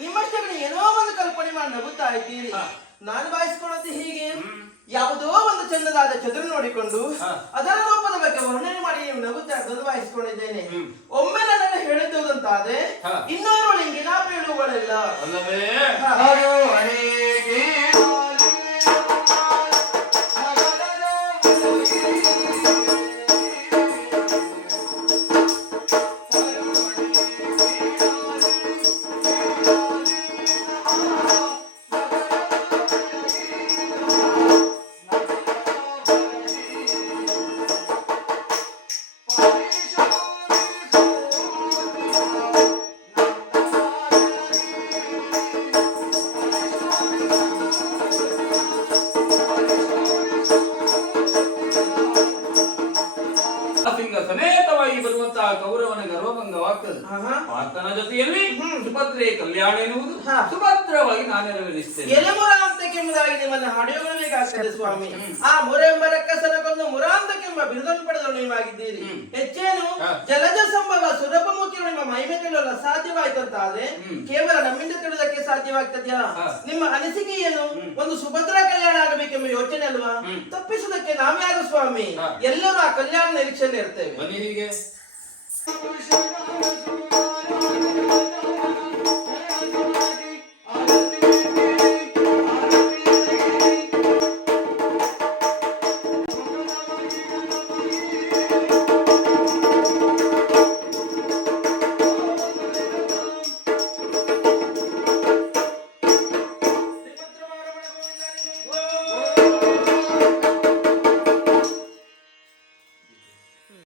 ನಿಮ್ಮಷ್ಟೇ ಏನೋ ಒಂದು ಕಲ್ಪನೆ ಮಾಡಿ ನಗುತ್ತಾ ಇದ್ದೀರಿ. ನಾನು ಭಾವಿಸಿಕೊಳ್ಳೋದು ಹೀಗೆ, ಯಾವುದೋ ಒಂದು ಚಂದದಾದ ಚದುರು ನೋಡಿಕೊಂಡು ಅದರ ರೂಪದ ಬಗ್ಗೆ ವರ್ಣನೆ ಮಾಡಿ ನೀವು ನಗುತ್ತಾ ಭಾವಿಸಿಕೊಂಡಿದ್ದೇನೆ. ಒಮ್ಮೆ ನನ್ನನ್ನು ಹೇಳಿದ್ದುದಂತಾದ್ರೆ ಇನ್ನೋರು ಹಿಂಗೆ ನಾ ಬೀಳುವಳೆಲ್ಲ ಸಮೇತವಾಗಿ ಬರುವಂತಹ ಕೌರವನ ಗರ್ವಭಂಗವಾಗ್ತದೆ. ಆತನ ಜೊತೆಯಲ್ಲಿ ಸುಭದ್ರೆ ಕಲ್ಯಾಣ ಎನ್ನುವುದು ಸುಭದ್ರವಾಗಿ ನಾನು ನೆರವೇರಿಸ್ತೇನೆ. ಎಲೆಮುರಾಂತಕ್ಕೆಂಬುದಾಗಿ ನಿಮ್ಮನ್ನು ಹಾಡಿಯೋಗಬೇಕಾಗ್ತದೆ ಸ್ವಾಮಿ. ಆ ಮುರೆಂಬ ರಕ್ಕಸನಗೊಂದು ಮುರಾಂತಕ್ಕೆಂಬ ಬಿರುದನ್ನು ಪಡೆದಳು ನೀವಾಗಿದ್ದೀರಿ. ಹೆಚ್ಚೇನು ಜಲಜ ಸಂಭವ ಸುರಪಮುಖಿ ನಿಮ್ಮ ಮಹಿಮೆ ತಿಳಿಯಲು ಅಸಾಧ್ಯವಾಯ್ತು ಅಂತ ಆದ್ರೆ ಕೇವಲ ನಮ್ಮಿಂದ ತಿಳಿದಕ್ಕೆ ಸಾಧ್ಯವಾಗ್ತದ್ಯಾ? ನಿಮ್ಮ ಅನಿಸಿಕೆ ಏನು? ಒಂದು ಸುಭದ್ರ ಕಲ್ಯಾಣ ಆಗಬೇಕೆಂಬ ಯೋಚನೆ ಅಲ್ವಾ? ತಪ್ಪಿಸುವುದಕ್ಕೆ ನಾವ್ಯಾರು ಸ್ವಾಮಿ? ಎಲ್ಲರೂ ಆ ಕಲ್ಯಾಣ ನಿರೀಕ್ಷೆಯಲ್ಲಿ ಇರ್ತೇವೆ. ಬನ್ನಿ ಹೀಗೆ I